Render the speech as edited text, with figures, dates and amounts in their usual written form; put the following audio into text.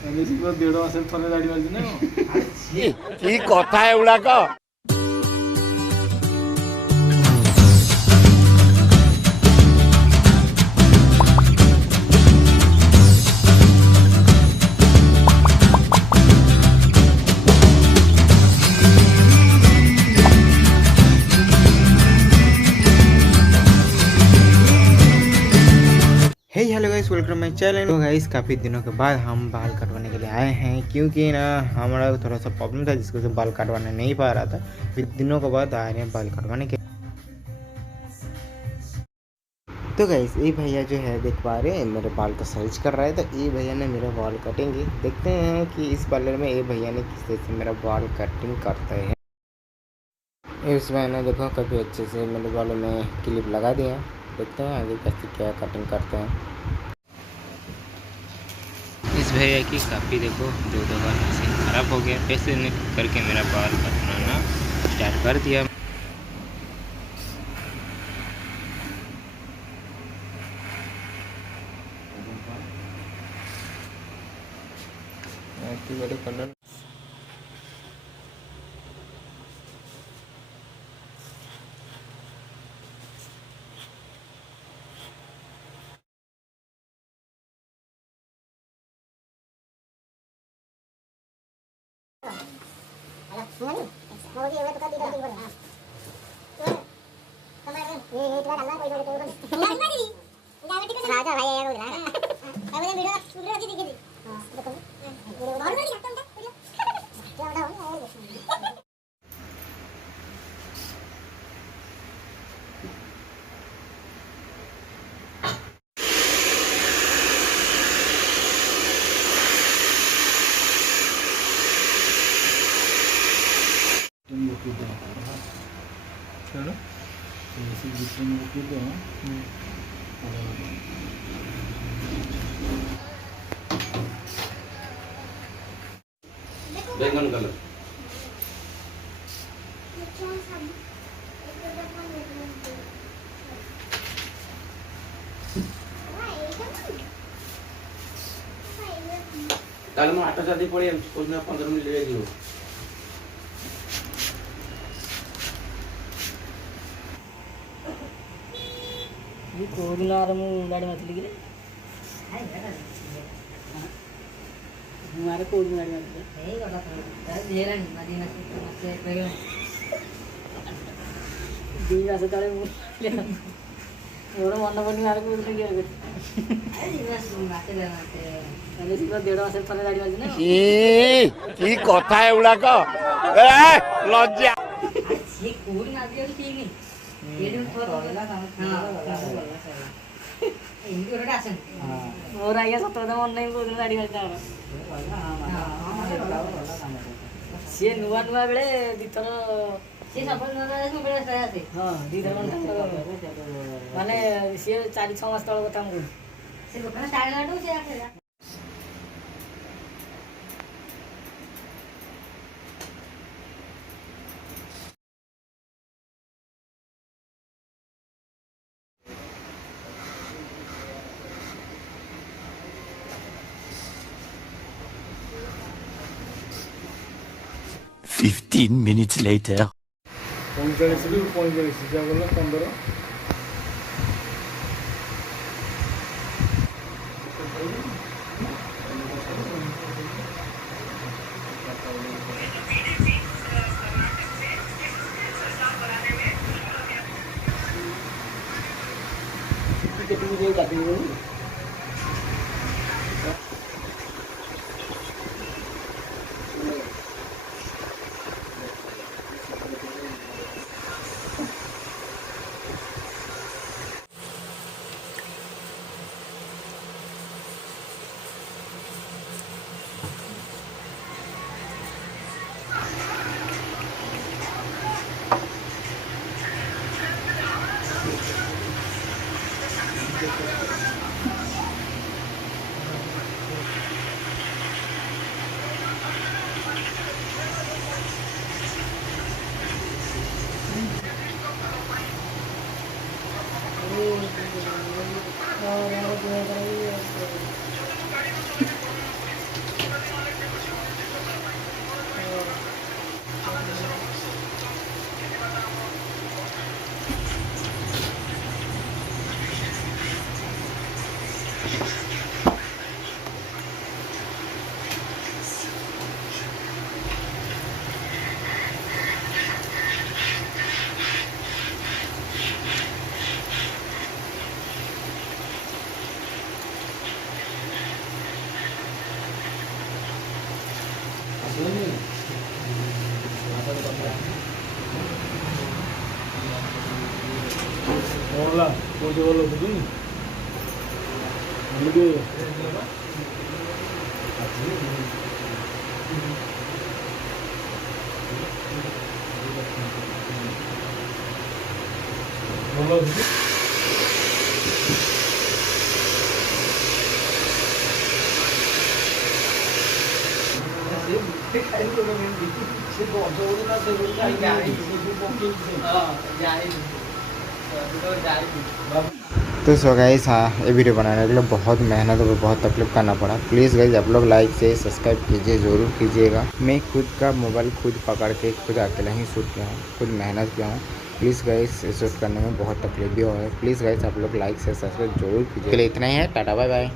देढ़ मास पर गाड़ी मारी ना की कथा एगुड़ाक। Hey hello guys, welcome my channel. तो गाइस काफ़ी दिनों के बाद हम बाल कटवाने के लिए आए हैं, क्योंकि ना हमारा थोड़ा सा प्रॉब्लम था जिसको से बाल कटवाने नहीं पा रहा था। फिर दिनों के बाद आ रहे हैं बाल कटवाने के। तो गाइस ये भैया जो है देख पा रहे हैं मेरे बाल का साइज कर रहा है, तो ये भैया ने मेरा बाल कटेंगे। देखते हैं कि इस पार्लर में ये भैया ने किस तरह से मेरा बाल कटिंग करते हैं। इस भैया ने देखो काफ़ी अच्छे से मेरे बालों में क्लिप लगा दिया। देखते हैं आगे कैसे क्या कटिंग करते हैं। इस भैया की काफ़ी देखो दो बार मशीन ख़राब हो गया, पैसे करके मेरा बाल कटवाना स्टार्ट कर दिया। कलर राजा भाई आया बोला अब ये वीडियो वीडियो अच्छी दिखेगी। हां देखो बहुत बड़ी घटना है वीडियो क्या बड़ा हो। तुम वो कूदो चलो ऐसे जिससे वो कूदो बैंगन कलर कल मैं 8 शादी पड़ी कुछ ना 15 मिनट लगेगी। ये कोडिना आरमु गाड़ी मारली कि हमारे कोडिना गाड़ी मारली ए गला हेरन मदीना से प्रयोग दीवा से तले मोर मन पड़ी मारे कोडिना के अरे दिवस माते माते अरे सिवा डेढ़ मास पर गाड़ी मारली ना की कथा एगुड़ाक लज्जा। से कोडिना दियो ठीक नहीं ये जो थोड़ा हां इंदु रे आसन और आया सतदा मन नहीं कोडिना गाड़ी मारता सी नुआ नुआ बेले दिथर सी सब नुआ नुआ बेले सया से हां दिथर माने सी 4-6 मास तळ कथा हम से लोकना स्टाइल लाडू से आखेला। Fifteen minutes later. 45 ରୁ 45 ଯା ଗଲା 15 केटू काटी गयो होला कोटी वाला बुझी मुझे बोलो बुझी तो सो गाइस हाँ, ये वीडियो बनाने के लिए बहुत मेहनत और बहुत तकलीफ करना पड़ा। प्लीज़ गाइस आप लोग लाइक से सब्सक्राइब कीजिए, ज़रूर कीजिएगा। मैं खुद का मोबाइल खुद पकड़ के खुद अकेला ही शूट किया हूँ, खुद मेहनत किया हूँ। प्लीज़ गाइस शूट करने में बहुत तकलीफ भी हुआ है। प्लीज़ गाइस आप लोग लाइक से सब्सक्राइब जरूर कीजिए। इतना ही है, टाटा बाय बाय।